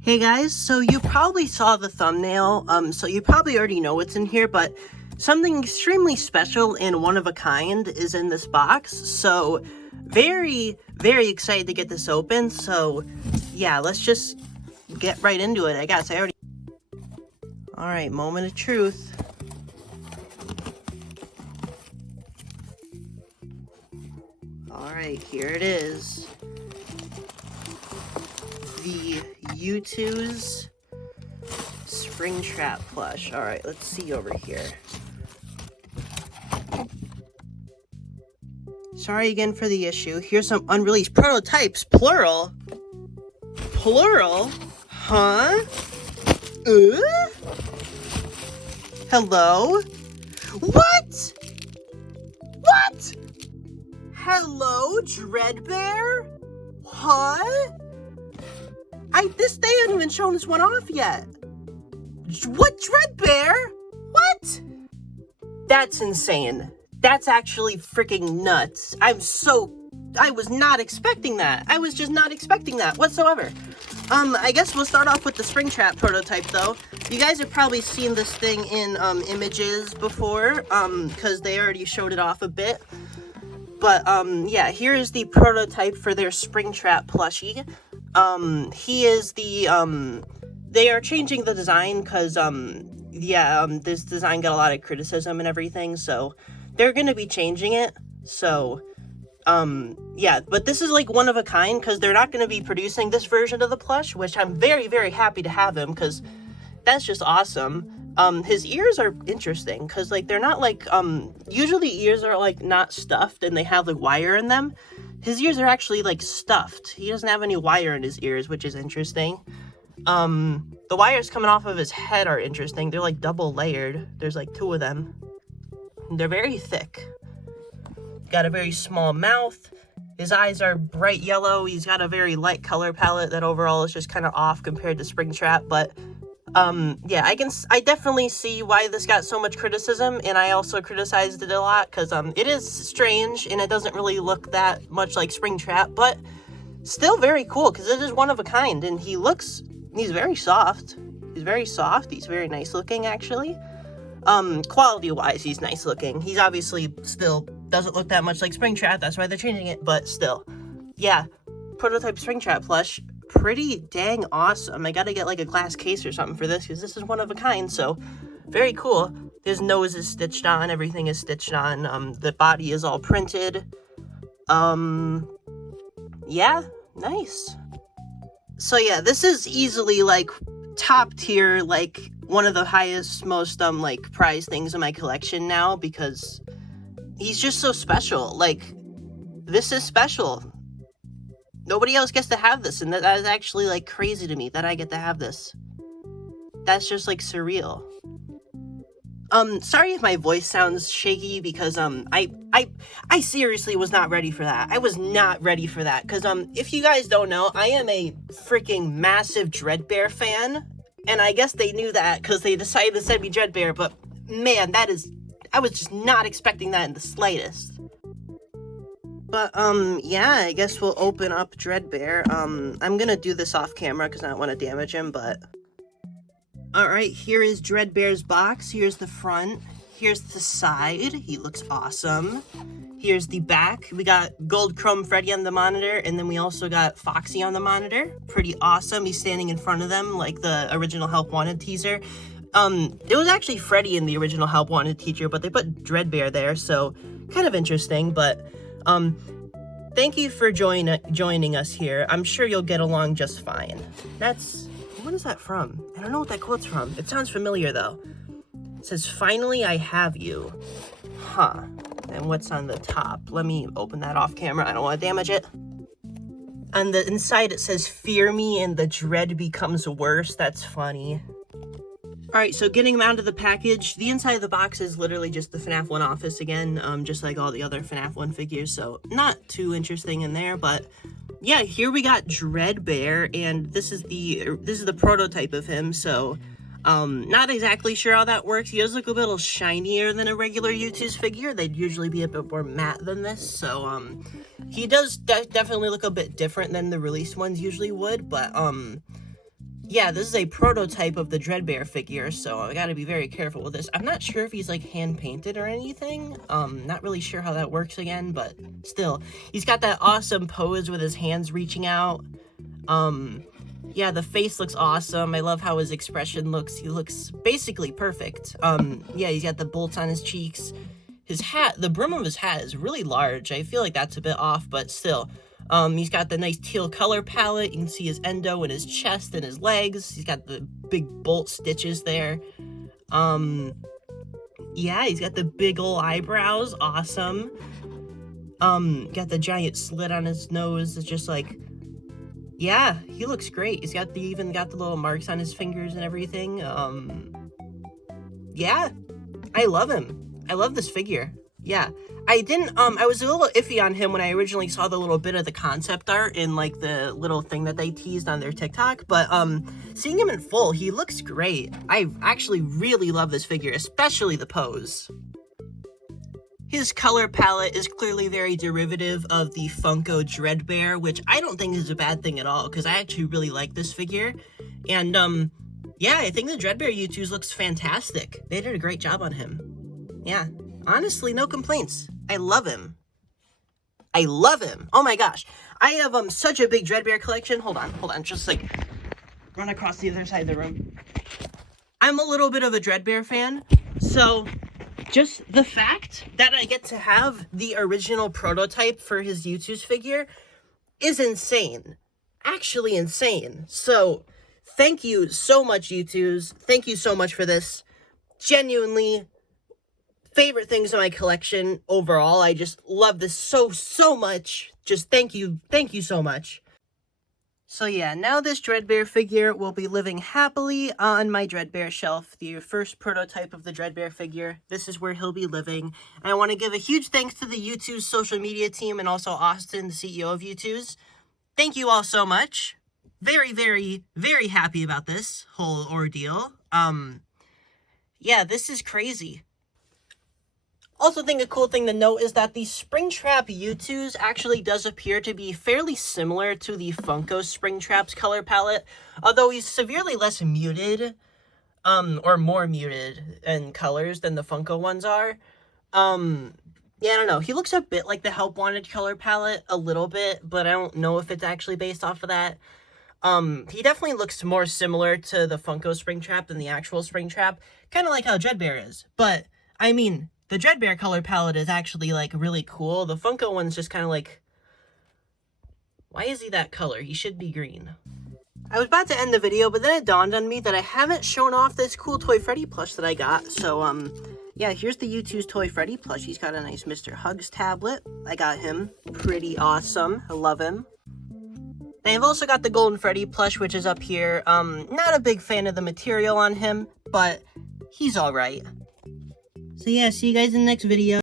Hey guys, so you probably saw the thumbnail, so you probably already know what's in here, but something extremely special and one of a kind is in this box, so very, very excited to get this open. So yeah, let's just get right into it, I guess. Alright, moment of truth. Alright, here it is. The Youtooz Springtrap plush. Alright, let's see over here. Sorry again for the issue. Here's some unreleased prototypes. Plural? Plural? Huh? Hello? What? What? Hello, Dreadbear? Huh? They haven't even shown this one off yet. What, Dreadbear? What? That's insane. That's actually freaking nuts. I was not expecting that. I was just not expecting that whatsoever. I guess we'll start off with the Springtrap prototype though. You guys have probably seen this thing in images before, because they already showed it off a bit. But yeah, here is the prototype for their Springtrap plushie. He is the, they are changing the design because, this design got a lot of criticism and everything, so they're going to be changing it. So, yeah, but this is like one of a kind because they're not going to be producing this version of the plush, which I'm very, very happy to have him because that's just awesome. His ears are interesting because, like, they're not like, usually ears are like not stuffed and they have like wire in them. His ears are actually, like, stuffed. He doesn't have any wire in his ears, which is interesting. The wires coming off of his head are interesting. They're, like, double layered. There's, like, 2 of them. They're very thick. Got a very small mouth. His eyes are bright yellow. He's got a very light color palette that overall is just kind of off compared to Springtrap, but yeah, I definitely see why this got so much criticism, and I also criticized it a lot because it is strange and it doesn't really look that much like Springtrap, but still very cool because it is one of a kind, and he's very soft. He's very soft. He's very nice looking, actually. Quality wise, he's nice looking. He's obviously still doesn't look that much like Springtrap. That's why they're changing it, but still, yeah, prototype Springtrap plush. Pretty dang awesome. I gotta get like a glass case or something for this because this is one of a kind, so very cool. His nose is stitched on, everything is stitched on, the body is all printed. Yeah, nice. So yeah, this is easily like top tier, like one of the highest, most like prized things in my collection now because he's just so special. Like, this is special. Nobody else gets to have this, and that is actually, like, crazy to me that I get to have this. That's just, like, surreal. Sorry if my voice sounds shaky, because, I seriously was not ready for that. I was not ready for that, because, if you guys don't know, I am a freaking massive Dreadbear fan, and I guess they knew that, because they decided to send me Dreadbear, but, man, I was just not expecting that in the slightest. But, yeah, I guess we'll open up Dreadbear. I'm gonna do this off camera because I don't want to damage him, but... Alright, here is Dreadbear's box. Here's the front. Here's the side. He looks awesome. Here's the back. We got Gold Chrome Freddy on the monitor, and then we also got Foxy on the monitor. Pretty awesome. He's standing in front of them, like the original Help Wanted teaser. It was actually Freddy in the original Help Wanted teaser, but they put Dreadbear there, so kind of interesting, but... thank you for joining us here. I'm sure you'll get along just fine. What is that from? I don't know what that quote's from. It sounds familiar, though. It says, finally I have you. Huh. And what's on the top? Let me open that off camera. I don't want to damage it. On the inside, it says, fear me and the dread becomes worse. That's funny. Alright, so getting him out of the package, the inside of the box is literally just the FNAF 1 office again, just like all the other FNAF 1 figures, so not too interesting in there, but yeah, here we got Dreadbear, and this is the prototype of him, so Not exactly sure how that works. He does look a little shinier than a regular Youtooz figure. They'd usually be a bit more matte than this, so, he does definitely look a bit different than the released ones usually would, but, yeah, this is a prototype of the Dreadbear figure, so I gotta be very careful with this. I'm not sure if he's, like, hand-painted or anything. Not really sure how that works again, but still. He's got that awesome pose with his hands reaching out. Yeah, the face looks awesome. I love how his expression looks. He looks basically perfect. Yeah, he's got the bolts on his cheeks. His hat, the brim of his hat is really large. I feel like that's a bit off, but still. He's got the nice teal color palette. You can see his endo and his chest and his legs. He's got the big bolt stitches there. Yeah, he's got the big ol' eyebrows. Awesome. Got the giant slit on his nose. It's just like, yeah, he looks great. He's got even got the little marks on his fingers and everything. Yeah, I love him. I love this figure. Yeah, I was a little iffy on him when I originally saw the little bit of the concept art in, like, the little thing that they teased on their TikTok, but, seeing him in full, he looks great. I actually really love this figure, especially the pose. His color palette is clearly very derivative of the Funko Dreadbear, which I don't think is a bad thing at all, because I actually really like this figure, and, yeah, I think the Dreadbear Youtooz looks fantastic. They did a great job on him. Yeah. Honestly, no complaints. I love him. I love him. Oh my gosh. I have such a big Dreadbear collection. Hold on. Just like run across the other side of the room. I'm a little bit of a Dreadbear fan. So just the fact that I get to have the original prototype for his Youtooz figure is insane. Actually insane. So thank you so much, Youtooz. Thank you so much for this. Genuinely favorite things in my collection overall. I just love this so much. Just thank you so much. So yeah, now this Dreadbear figure will be living happily on my Dreadbear shelf, the first prototype of the Dreadbear figure. This is where he'll be living. And I want to give a huge thanks to the Youtooz social media team and also Austin, the CEO of Youtooz. Thank you all so much. Very happy about this whole ordeal. Yeah, this is crazy. Also think a cool thing to note is that the Springtrap Youtooz actually does appear to be fairly similar to the Funko Springtrap's color palette, although he's severely less muted, or more muted in colors than the Funko ones are. Yeah, I don't know. He looks a bit like the Help Wanted color palette, a little bit, but I don't know if it's actually based off of that. He definitely looks more similar to the Funko Springtrap than the actual Springtrap, kind of like how Dreadbear is, but, I mean, the Dreadbear color palette is actually, like, really cool. The Funko one's just kind of like, why is he that color? He should be green. I was about to end the video, but then it dawned on me that I haven't shown off this cool Toy Freddy plush that I got. So, yeah, here's the Youtooz Toy Freddy plush. He's got a nice Mr. Hugs tablet. I got him. Pretty awesome. I love him. And I've also got the Golden Freddy plush, which is up here. Not a big fan of the material on him, but he's alright. So yeah, see you guys in the next video.